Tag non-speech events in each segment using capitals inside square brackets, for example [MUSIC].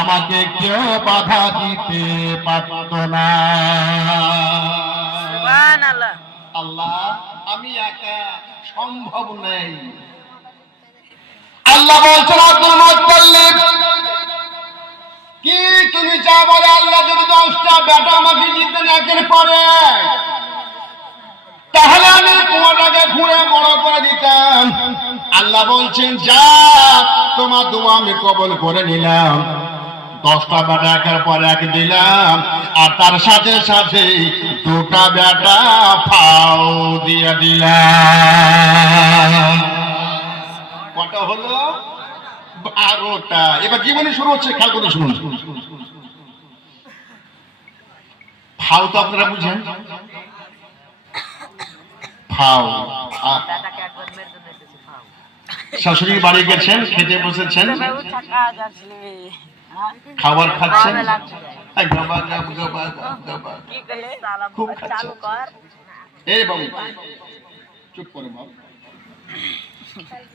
আমাকে কেউ বাধা দিতে পারত না। আল্লাহ আমি একা সম্ভব নেই। আল্লাহ বলছেন আব্দুল মুত্তালিব কি তুমি যা বলে আল্লাহ যদি দশটা বেটা আমাকে দিতেন একের পরে? তাহলে আমি কুয়াটাকে ঘুরে বড় করে দিতাম। আল্লাহ বলছেন, যা, তোমার দোয়া আমি কবল করে নিলাম। দশটা বেটা একের পর এক দিলাম, আর তার সাথে সাথে দুটা বেটা ফাও দিয়ে দিলাম। কটা হলো? বারোটা। এবার জীবনে শুরু হচ্ছে, খেয়াল করে শুনুন। ফাও তো আপনারা বুঝেন। ফাও শাশুড়ির বাড়ি গেছেন, খেতে বসেছেন? খাবার খাচ্ছেন? খুব খাচ্ছে। এই বাবু, চুপ করে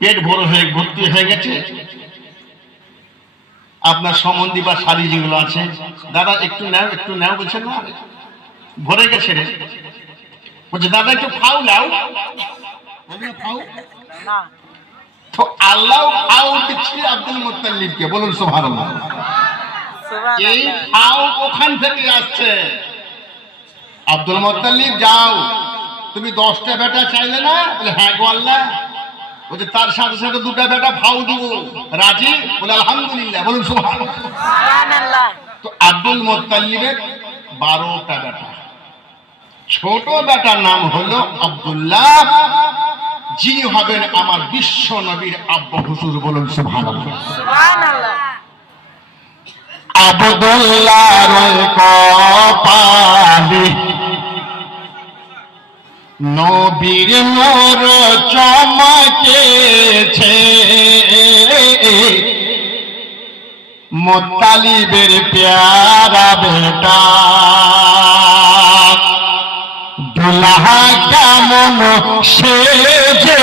পেট ভরে হয়ে ভর্তি হয়ে গেছে। আপনার সম্বন্ধী বা শাড়ি যেগুলো আছে, দাদা একটু নাও, একটু নেও বলছেন না? ভরে গেছে রে। বলছে দাদা একটু খাও নাও। খাও? না। তো আল্লাহ খাও আব্দুল মুত্তালিবকে বলুন সুবহানাল্লাহ। এই খাও ওখান থেকে আসছে। আব্দুল মোত্তালিব যাও। তুমি দশটা বেটা চাইলে না? বলে হ্যাঁ গো আল্লাহ। বলছে তার সাথে সাথে দুটা বেটা ফাউ দিব। রাজি? বলে আলহামদুলিল্লাহ। বলুন সুবহানাল্লাহ। তো আব্দুল মোত্তালিবের বারোটা বেটা। ছোট বেটার নাম হলো আব্দুল্লাহ। যিনি হবেন আমার বিশ্ব নবীর আব্বা হুজুর বলুন কপালে নবীর মোর চমকেছে। মোত্তালিবের প্যারা বেটা। দুলাহা কেমন সেজেছে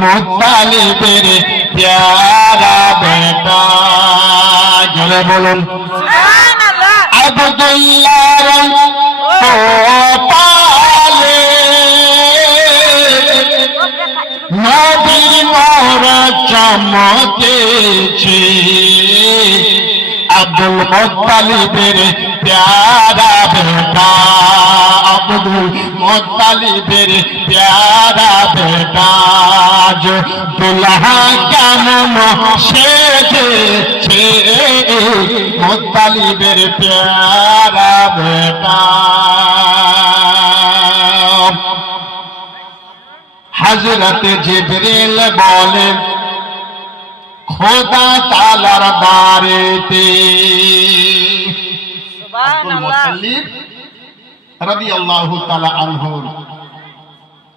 মোত্তালিবের প্যারা বেটা জলে বলুন আবদুল্লাহ পালে নবীর মোর চমকেছে আব্দুল মোত্তালিবের প্যারা বেটা আব্দুল মোত্তালিবের প্যারা বেটা जो दुल्हा কেমন সেজেছে মোত্তালিবের প্যারা বেটা হজরত জিবরিল বলে খোদা তালার সুবহানাল্লাহ। মুত্তালিব রাদিয়াল্লাহু তাআলা আনহুর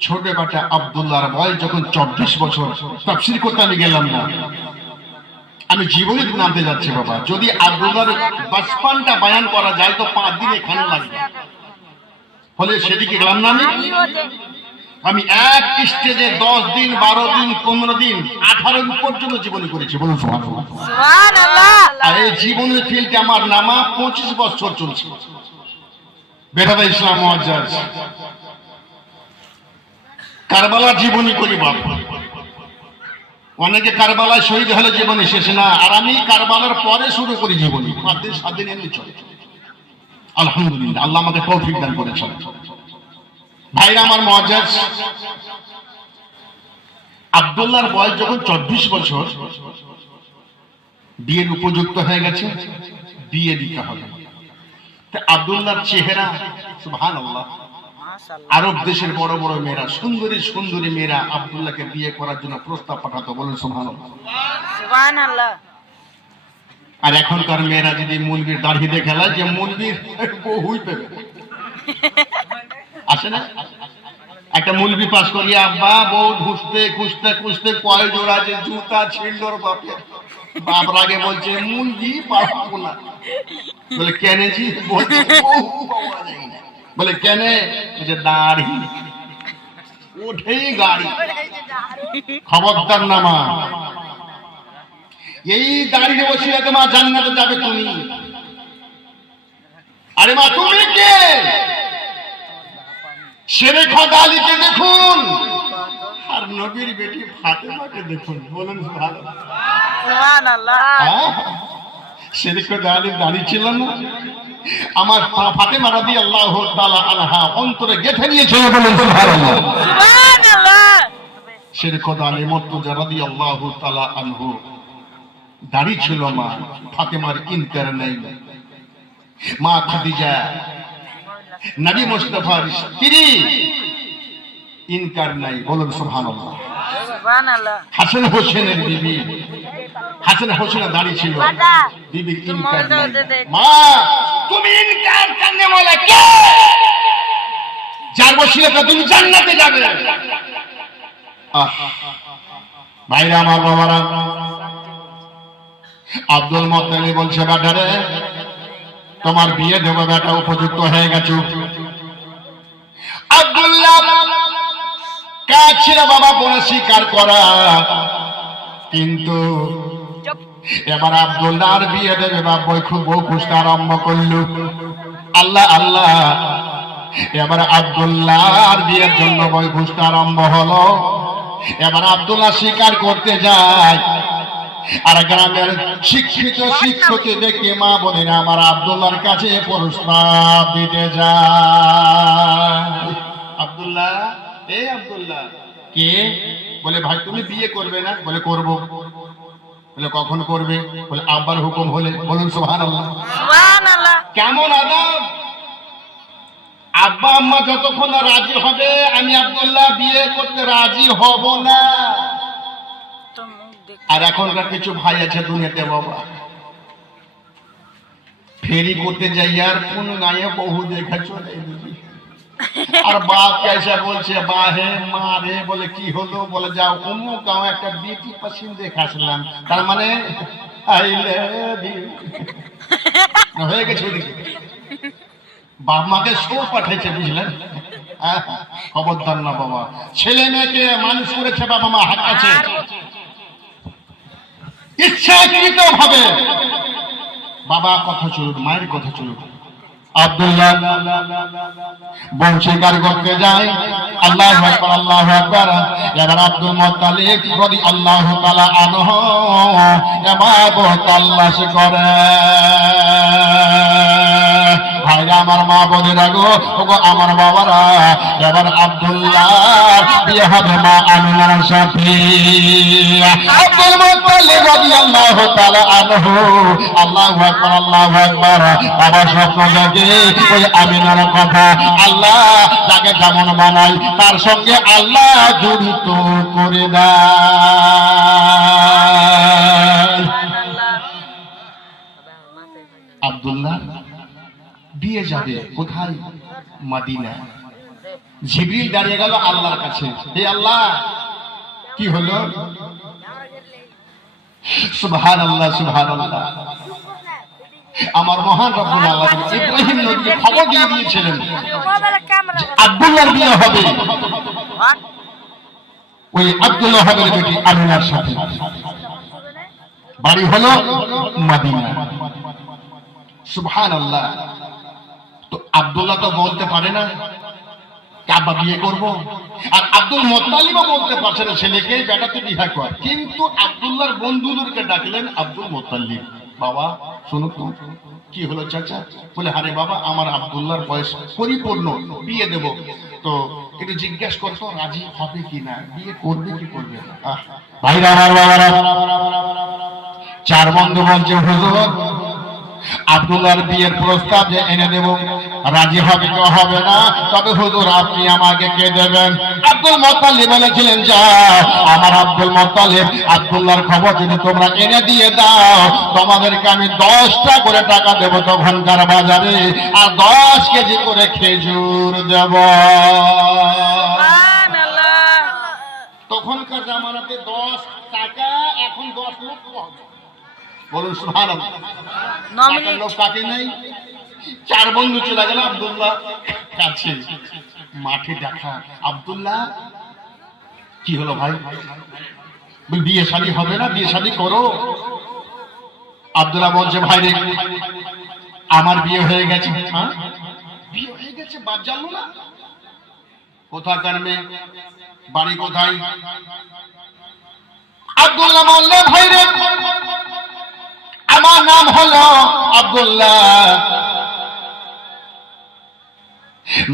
ছোট বেটা আব্দুল্লাহর বয়স যখন চব্বিশ বছর তাফসির করতে আমি গেলাম না। আমি জীবনে নামতে যাচ্ছি বাবা। যদি আব্দুল্লাহর বাসপানটা বায়ান করা যায় তো পাঁচ দিন এখানে লাগবে। ফলে সেদিকে গেলাম না আমি। আমি এক স্টেজে দশ দিন বারো দিন পনেরো দিন আঠারো দিন পর্যন্ত জীবনী করেছি। বলুন আর এই জীবনের ফিল্ডে আমার নামা পঁচিশ বছর চলছে। বেটাদা ইসলাম মহাজাজ কারবালার জীবনী করি বাপ। অনেকে কারবালায় শহীদ হলে জীবনী শেষ না আর আমি কারবালার পরে শুরু করি জীবনী। পাঁচ দিন সাত দিন এমনি চলে। আলহামদুলিল্লাহ আল্লাহ আমাকে তৌফিক দান করেছেন। ভাইরা আমার মহাজাজ আবদুল্লাহর বয়স যখন চব্বিশ বছর বিয়ের উপযুক্ত হয়ে গেছে বিয়ে দিতে হবে। তা আবদুল্লাহর চেহারা আল্লাহ আরব দেশের বড় বড় মেয়েরা সুন্দরী সুন্দরী মেয়েরা আবদুল্লাহকে বিয়ে করার জন্য প্রস্তাব পাঠাতো বলেন সুবহানাল্লাহ। আর এখনকার মেয়েরা যদি মুলবির দাঁড়িয়ে দেখে যে মুলবির বহুই পেবে [LAUGHS] আসে না? একটা মুলবি পাস করিয়ে আব্বা, বউ ঘুষতে, খুঁজতে খুঁজতে কয় জোড়া যে জুতা ছিঁড়লোর বাপের বাপ রাগে বলছে, মুলবি পাবো না। বলে, কেনে জি। বলে, কেনে? দাড়ি। ওঠেই গাড়ি। খবরদার নামা এই দাঁড়িয়ে বসিয়ে জান্নাতে যাবে তুমি। আরে মা, তুমি কে? শেরে খোদা আলীকে দেখুন। আর নবীর বেটি ফাতেমাকে দেখুন। বলুন ভালো সুবহান আল্লাহ শেরে খোদা আলী দাঁড়িয়ে ছিল না। আমার ফাতেমা রাদি আল্লাহ আনহা অন্তরে গেথে নিয়েছিল বলুন সুবহানাল্লাহ। সুবহান আল্লাহ শের খোদা রাদি আল্লাহ তালা আনহু। দাঁড়িয়ে ছিল মা ফাতেমার ইনকার নেই। মা খাদিজা নবী মুস্তফার স্ত্রী। ইনকার নাই বলুন আল্লাহ হাসান হোসেনের বিবি। হাসান ছিল। বিবি ইনকার মা তুমি ইনকার করনে वाला কে? যার বসিলাতে তুমি জান্নাতে যাবে। আহ ভাইরা আমার বাবারা। আব্দুল মোত্তালি বলছে বেটারে তোমার বিয়ে দেবো বেটা, উপযুক্ত হয়ে গেছো। আব্দুল্লাহ কাজ ছিল বাবা বলে স্বীকার করা। কিন্তু এবার আব্দুল্লাহর বিয়ে দেবে বাবা খুব বউ খুঁজতে আরম্ভ করল। আল্লাহ আল্লাহ, এবার আব্দুল্লাহর বিয়ের জন্য বই খুঁজতে আরম্ভ হলো। এবার আব্দুল্লাহ স্বীকার করতে যায়। আর গ্রামের শিক্ষিত শিক্ষক দেখে মা বোনের আমার আব্দুল্লাহর কাছে প্রস্তাব দিতে যায়। আব্দুল্লাহ? এ আব্দুল্লাহ। কে? বলে ভাই তুমি বিয়ে করবে না? বলে করব। বলে কখন করবে? বলে আব্বার হুকুম হলে। বলুন সুবহানাল্লাহ। সুবহান আল্লাহ কেমন আদব? আব্বা আম্মা যতক্ষণ রাজি হবে আমি আব্দুল্লাহ বিয়ে করতে রাজি হব না। আর এখনকার কিছু ভাই আছে দুনিয়াতে, বাবা। ফেরি করতে যাই আর কোন গায়ে বহু দেখা চলে আর বাপ কেসে বলছে বা হে মা রে, বলে, কি হলো? বলে, যাও, অমুক গাঁও একটা বিটি পাশিন দেখে আসলাম। তার মানে you। হয়ে গেছে ওদিকে। বাপ মাকে শো পাঠাইছে, বুঝলেন? খবরদার না বাবা। ছেলে মেয়েকে মানুষ করেছে, বাবা মা হাত আছে ইচ্ছাকৃত ভাবে বাবা কথা চলুক, মায়ের কথা চলুক। আব্দুল্লাহ বোন স্বীকার করতে যায়। আল্লাহ আল্লাহ আকবার। এবার আব্দুল মুত্তালিব রাদি আল্লাহ তাআলা আনহু। এবার তাল্লাশ করে। ভাইরা আমার মা বোনেরা গো ওগো আমার বাবারা এবার আব্দুল্লাহ বিয়ে হবে মা আমিনার সাথে। আব্দুল মুত্তালিব রাদিয়াল্লাহু তাআলা আনহু আল্লাহু আকবার আল্লাহু আকবার। বাবা স্বপ্ন দেখে ওই আমিনার কথা আল্লাহ যাকে যেমন বানাই? তার সঙ্গে আল্লাহ জড়িত করে দেয়। আব্দুল্লাহ? বিয়ে যাবে। কোথায়? মাদিনা জিবরিল দাঁড়িয়ে গেল আল্লাহর কাছে। হে আল্লাহ, কি হলো? সুবহান আল্লাহ সুবহান আল্লাহ আমার মহান রব্বুল আল্লাহ ইব্রাহিম নবীকে খবর দিয়ে দিয়েছিলেন আব্দুল্লাহর বিয়ে হবে। ওই আব্দুল্লাহ আমিনার সাথে। বাড়ি হলো মাদিনা আল্লাহ আব্দুল্লাহ তো বলতে পারে না আব্বা বিয়ে করব আর আব্দুল মোত্তালিবও বলতে পারছে না ছেলেকে বেটাতে বিয়ে কর কিন্তু আব্দুল্লাহর বন্ধুদেরকে ডাকলেন আব্দুল মোত্তালিব বাবা শুনো তো কি হলো চাচা বলে আরে বাবা আমার আব্দুল্লাহর বয়স পরিপূর্ণ বিয়ে দেব তো একটু জিজ্ঞেস করতো রাজি হবে কি না বিয়ে করবে কি করবে ভাইরা চার বন্ধু বলছে হুজুর আব্দুল্লাহর বিয়ের প্রস্তাব যে এনে দেব রাজি হবে কেউ হবে না? তবে হুজুর আপনি আমাকে কে দেবেন? আব্দুল মোত্তালিব বলেছিলেন যা আমার আব্দুল মোত্তালিব আব্দুল্লাহর খবর যদি তোমরা এনে দিয়ে দাও তোমাদেরকে আমি দশটা করে টাকা দেবো তখনকার বাজারে আর দশ কেজি করে খেজুর দেব। তখনকার জামানাতে দশ টাকা এখন দশ লক্ষ বলুন সুহান লোক কাকে নেই? চার বন্ধু চলে গেল আবদুল্লাহ কাছে। মাঠে দেখা আব্দুল্লাহ কি হলো ভাই? বিয়ে শাদী হবে না বিয়ে শাদী করো। আব্দুল্লাহ বলছে ভাই রে আমার বিয়ে হয়ে গেছে। হ্যাঁ? বিয়ে হয়ে গেছে বাপ জানলো না। কোথাকার মেয়ে? বাড়ি কোথায়? আব্দুল্লাহ বললে ভাই রে আমার নাম হলো আব্দুল্লাহ।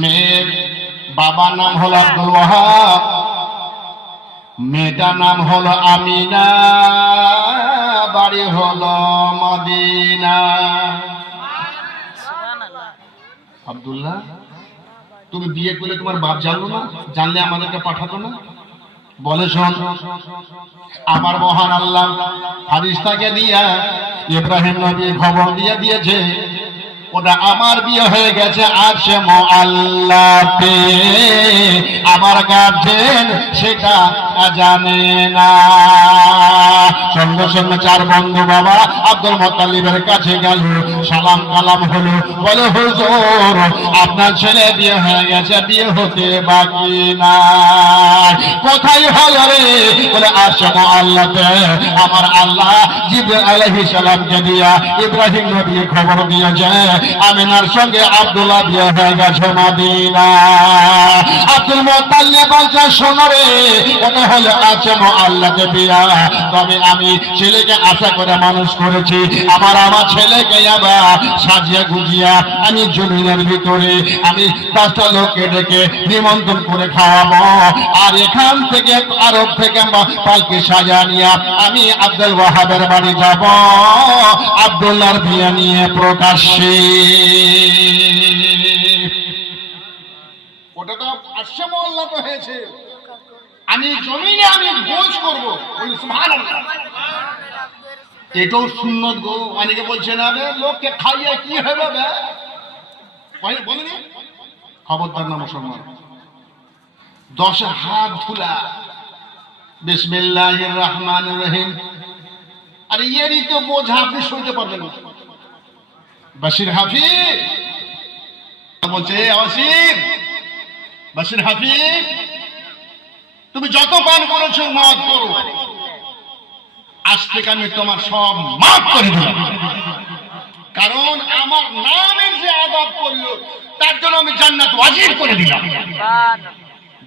মেয়ের বাবার নাম হলো আব্দুল ওয়াহাব। মেয়েটার নাম হলো আমিনা। বাড়ি হলো মদিনা। আব্দুল্লাহ, তুমি বিয়ে করলে তোমার বাপ জানলো না? জানলে আমাদেরকে পাঠাতো না? বলে শোন আমার মহান আল্লাহ ফারিস্তাকে দিয়া ইব্রাহিম নবী খবর দিয়ে দিয়েছে। ওটা আমার বিয়ে হয়ে গেছে আর সে আল্লাহতে আমার গার্জেন সেটা জানে না। সঙ্গে সঙ্গে চার বন্ধু বাবা আব্দুল মোতালিবের কাছে গেল, সালাম কালাম হলো, বলে, হুজুর, আপনার ছেলে বিয়ে হয়ে গেছে, বিয়ে হতে বাকি না কোথায় হলো রে? বলে আসম আল্লাহতে আমার আল্লাহ জিব্রাইল আলাইহিস সালামকে দিয়া ইব্রাহিম নবী খবর দিয়েছে আমিনার সঙ্গে আব্দুল্লাহ বিয়ে হয়ে গেছে মাদিনা আব্দুল মোতাল্লিব বলছে, শোনো রে ওটা হলো আসম আল্লাহকে বিয়া। তবে আমি ছেলেকে আশা করে মানুষ করেছি। আমার আমার ছেলেকে আবার সাজিয়া গুজিয়া আমি জমিনের ভিতরে আমি পাঁচটা লোককে ডেকে নিমন্ত্রণ করে খাওয়াবো। আর এখান থেকে, আরব থেকে পালকি সাজা নিয়ে আমি আব্দুল ওয়াহাবের বাড়ি যাব। আব্দুল্লাহর বিয়া নিয়ে প্রকাশ্যে। ওটা তো হয়েছে। আমি জমিনে আমি ভোজ করব। এটাও গো। অনেকে লোককে খাইয়ে কি হবে খবরদার না মুসলমান। দশ হাত ধুলা। বিসমিল্লাহির রহমানির রহিম। আরে, এরই তো বোঝা, আপনি শুনতে পারবেন না। বাসির হাফিজ। বলছে বাসির বাসির হাফিজ, তুমি যত পান করেছ মত করো। আজ থেকে আমি তোমার সব মাফ করে দিলাম। কারণ আমার নামের যে আদাব করল, তার জন্য আমি জান্নাত ওয়াজিব করে দিলাম।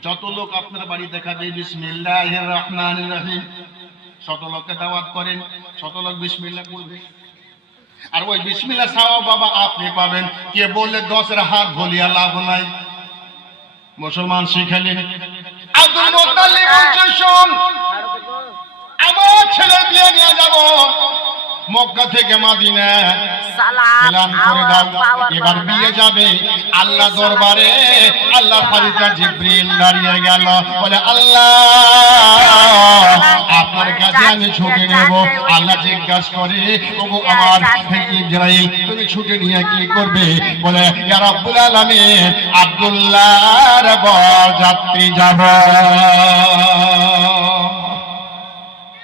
যত লোক আপনার বাড়ি দেখাবে, বিসমিল্লাহির রহমানির রহিম। শত লোককে দাওয়াত করেন, শত লোক বিসমিল্লাহ বলবে আর ওই বিসমিল্লা সাওয়া বাবা আপনি পাবেন। কে বললে দশের হাত ভলিয়া লাভ নাই। মুসলমান শিখালেন, আব্দুল মুতালিব শোন, আমার ছেলে বিয়ে নিয়ে যাব। মক্কা থেকে মাদিনা সালাম করে দাও। এবার বিয়ে যাবে। আল্লাহ দরবারে আল্লাহ ফারিদা জিব্রিল দাঁড়িয়ে গেল। বলে আল্লাহ আপনার কাছে আমি ছুটে নেব। আল্লাহ জিজ্ঞাসা করে ওগো আমার ইসরাইল তুমি ছুটে নিয়ে কি করবে? বলে ইয়া রাব্বুল আলামিন আব্দুল্লাহর বর যাত্রী যাব।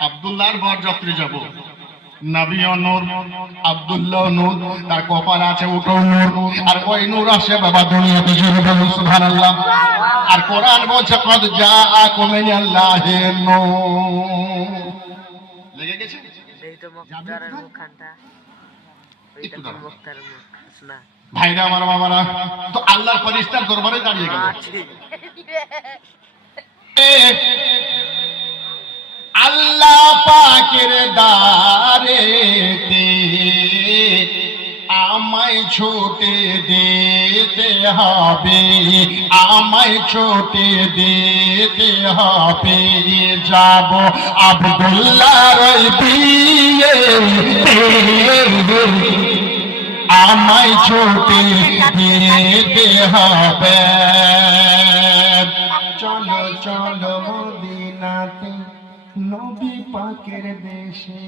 আব্দুল্লাহর বর যাত্রী যাব। নবী নূর আব্দুল্লাহ নূর তার কপাল আছে উঠো নূর আর ওই নূর আসে বাবা দুনিয়াতে জুড়ে বলুন সুবহানাল্লাহ। আর কোরআন বলছে কদ জাআকুম মিনাল্লাহি নূর। লেগে গেছে? এই তো মুক্তারের মুখখানটা। ওইটা একটু তো দাঁড়াও। মুক্তারের মুখ শোনা। ভাইরা আমার বাবারা তো আল্লাহর ফেরেশতার দরবারে দাঁড়িয়ে গেল। আল্লাহ পাকের দারে দারেতে আমায় ছুটে দিতে হবে, আমায় ছুটে দিতে হবে। যাব আব্দুল্লাহর বিয়ে আমায় ছুটে দিতে হবে। পাকের দেশে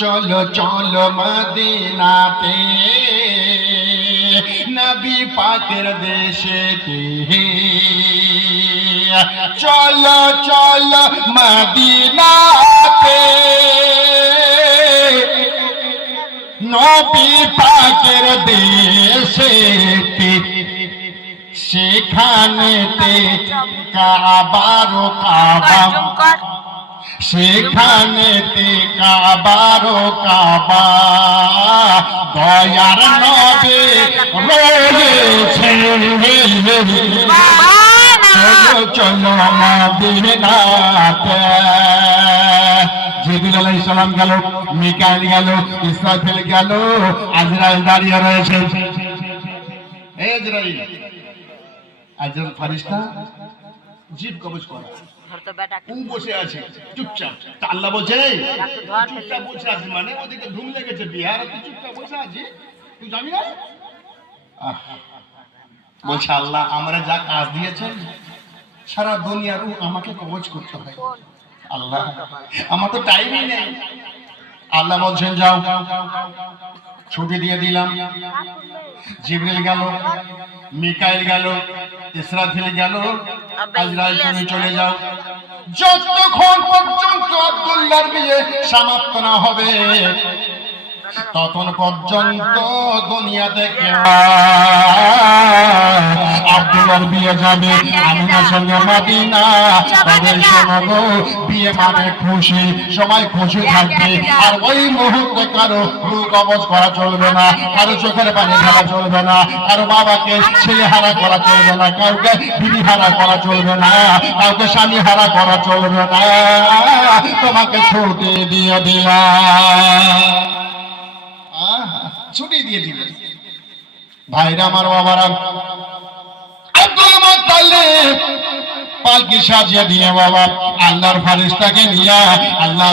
চলো চলো মদিনাতে। নবী পাকের দেশেতে চলো চলো মদিনাতে। নবী পাকের দেশেতে সেখানেতে কাবার কাবা। সেখানেতে কাবারো কাবা। দয়ার নবে রয়েছে চলো চলো মদিনাতে জিবরিল আলাইহিস সালাম গেল মিকাইল গেল ইসরাফিল গেল আজরাইল দাঁড়িয়ে রয়েছে। এই আজরাইল ফেরেশতা জিব কবজ করা। ও বসে আছে চুপচাপ। তা আল্লাহ বলছে "এই, ডাক্তার ধর তুই চুপচাপ বসে আছিস মানে ওদিকে ধুম লেগেছে বিহার তুই চুপচাপ বসে আছিস? তুই জানি না? বলছে আল্লাহ আমরা যা কাজ দিয়েছেন সারা দুনিয়ার ও আমাকে কবজ করতে হয়। আল্লাহ আমার তো টাইমই নেই। আল্লাহ বলছেন যাও ছুটি দিয়ে দিলাম। জিবরিল গেল মিকাইল গেল ইসরাফিল গেল। আজরাইল তুমি চলে যাও। যতক্ষণ পর্যন্ত আব্দুল্লাহর বিয়ে সমাপ্ত না হবে তখন পর্যন্ত দুনিয়াতে কেউ আব্দুল্লাহর বিয়ে যাবে আমিনার সঙ্গে মাদিনা। তবে শোনো বিয়ে মানে খুশি সবাই খুশি থাকবে। আর ওই মুহূর্তে কারও রূপ অবজ করা চলবে না কারও চোখের পানি ঢালা চলবে না কারও বাবাকে ছেলে হারা করা চলবে না কাউকে বিবি হারা করা চলবে না কাউকে স্বামী হারা করা চলবে না। তোমাকে ছুটি দিয়ে দিলাম। আহ, ছুটি দিয়ে দিলেন। ভাইরা আমার বাবারা পালকি দিয়ে বাবা, আল্লাহর ফারিস্তাকে নিয়া, আল্লাহ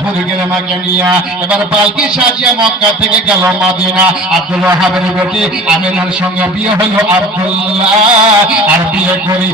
ফুরগের মাকে নিয়া। এবার পালকি সাজিয়ে মক্কা থেকে গেল মাদিনা। আব্দুল ওয়াহাবের বেটি আমিনার সঙ্গে বিয়ে হলো আব্দুল্লাহ। আর বিয়ে করি